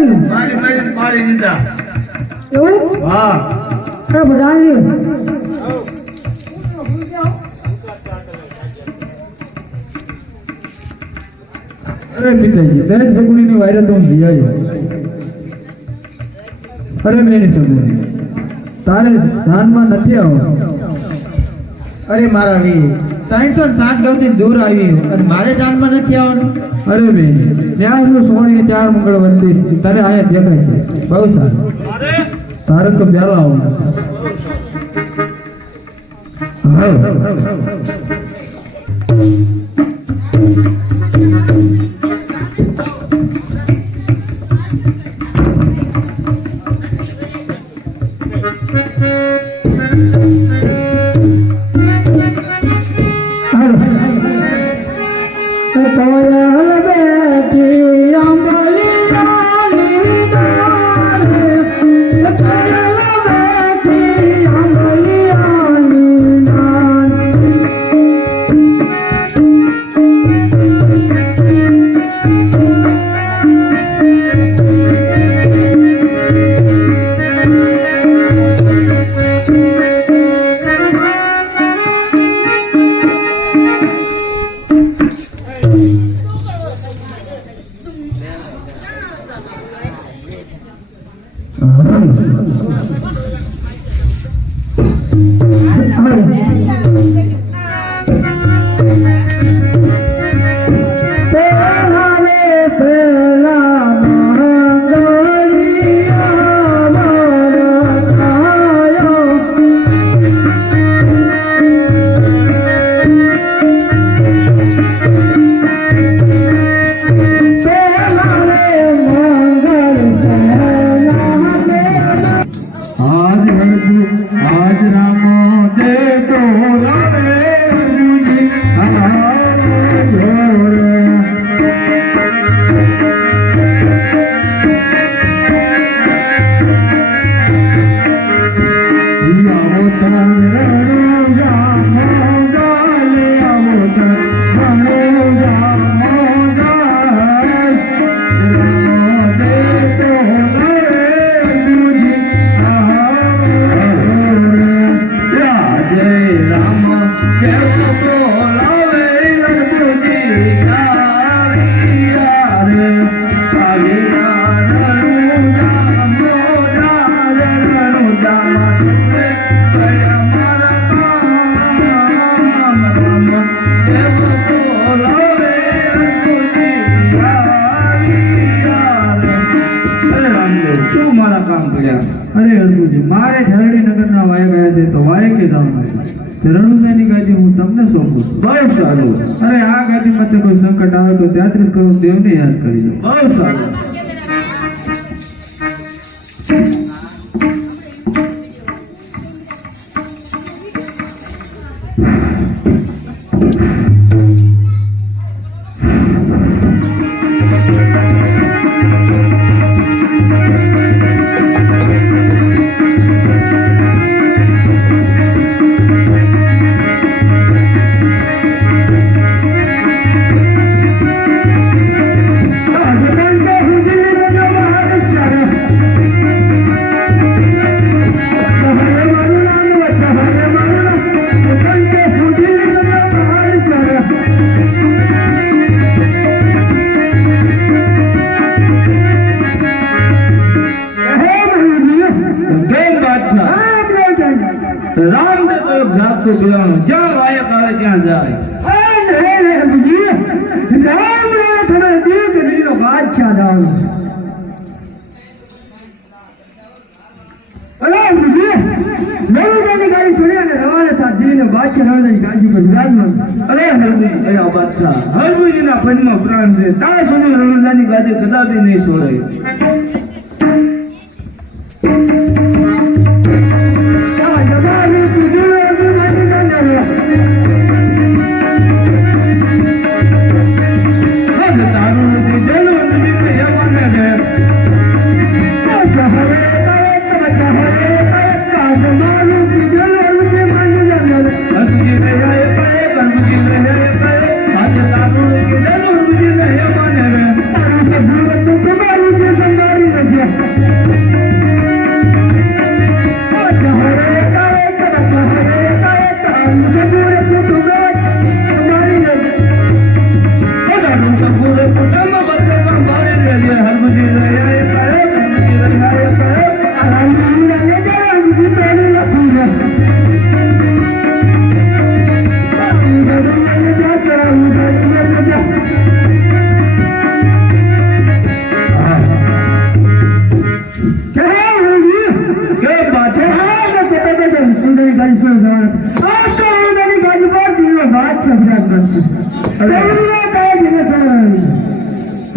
મારી મારી પાડી દીધા એવું? હા. અરે બધાની અરે પિતાજી દરેક સગુણીની વાયરસ તો હું લઈ આવ્યો. અરે મેરી સગુણી તારે ધ્યાનમાં નથી આવો અરે મારા વીર ત્રણસો સાત ગામથી દૂર આવી. અને મારે જાનમાં નથી આવવાનું. અરે બેન ત્યાં શું સોની ચાર મંગળ વંદિત તારે આયા દેખાય છે. બહુ સારું. તારે તો પ્યારો આવવાનું. હા છે ગાદી હું તમને સોંપું બહુ સારું. અરે આ ગાદી માટે કોઈ સંકટ આવે તો તેત્રીસ કરોડ દેવને યાદ કરી દો બહુ સારું. કેમ અરે હરજી કયા બાદશાહ હરજીના પદમાં પ્રાણ છે. તારા સુધી રણુદાની ગાદી કદાપી નહીં છોડે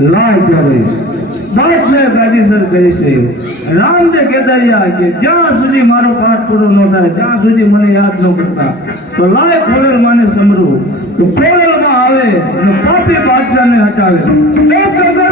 લાય ત્યારે દાસને કહે છે જ્યાં સુધી મારો પાઠ પૂરો ન ત્યાં સુધી મને યાદ ન કરતા તો લાય ખોલેલ માને સમરું તો ખોલેલમાં આવે અને પાપી બાદશાહને હટાવે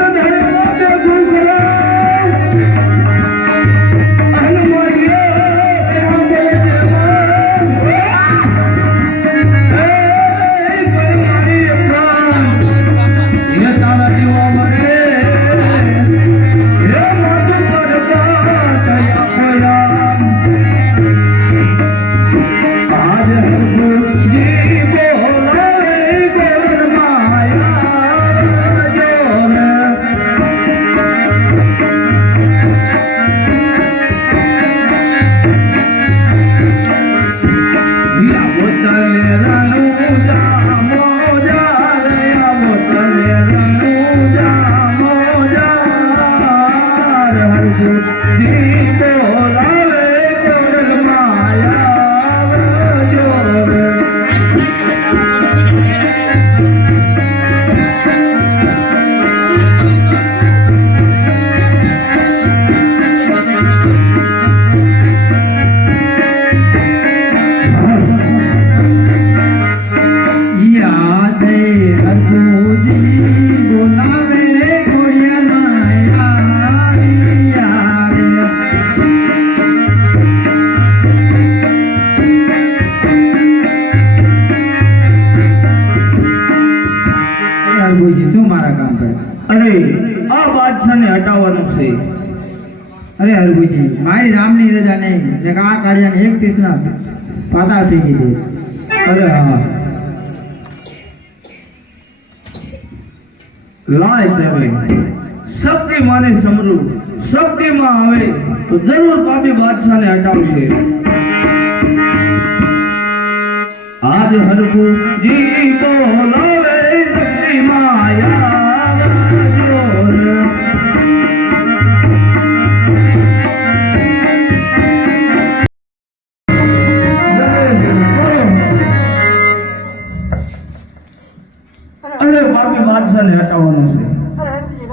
છે. અરે હરભુજી મારી રામની રજા નહીં આ કાર્યને એક તીસના પાતાળ ફેંકી દે. અરે હા. લાય સાહેબ શક્તિ માને સમરું શક્તિમાં આવે તો જરૂર પાપી બાદશાહને હટાવશે આજ હરકુ જી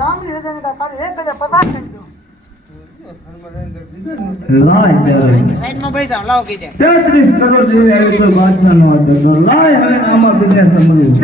રામની રજાની કા ખાલી એક હજાર પચાસ કરી દો. તેત્રીસ કરોડ જેવી આવી હતો લાય હવે આમાં બિઝનેસ મળ્યું.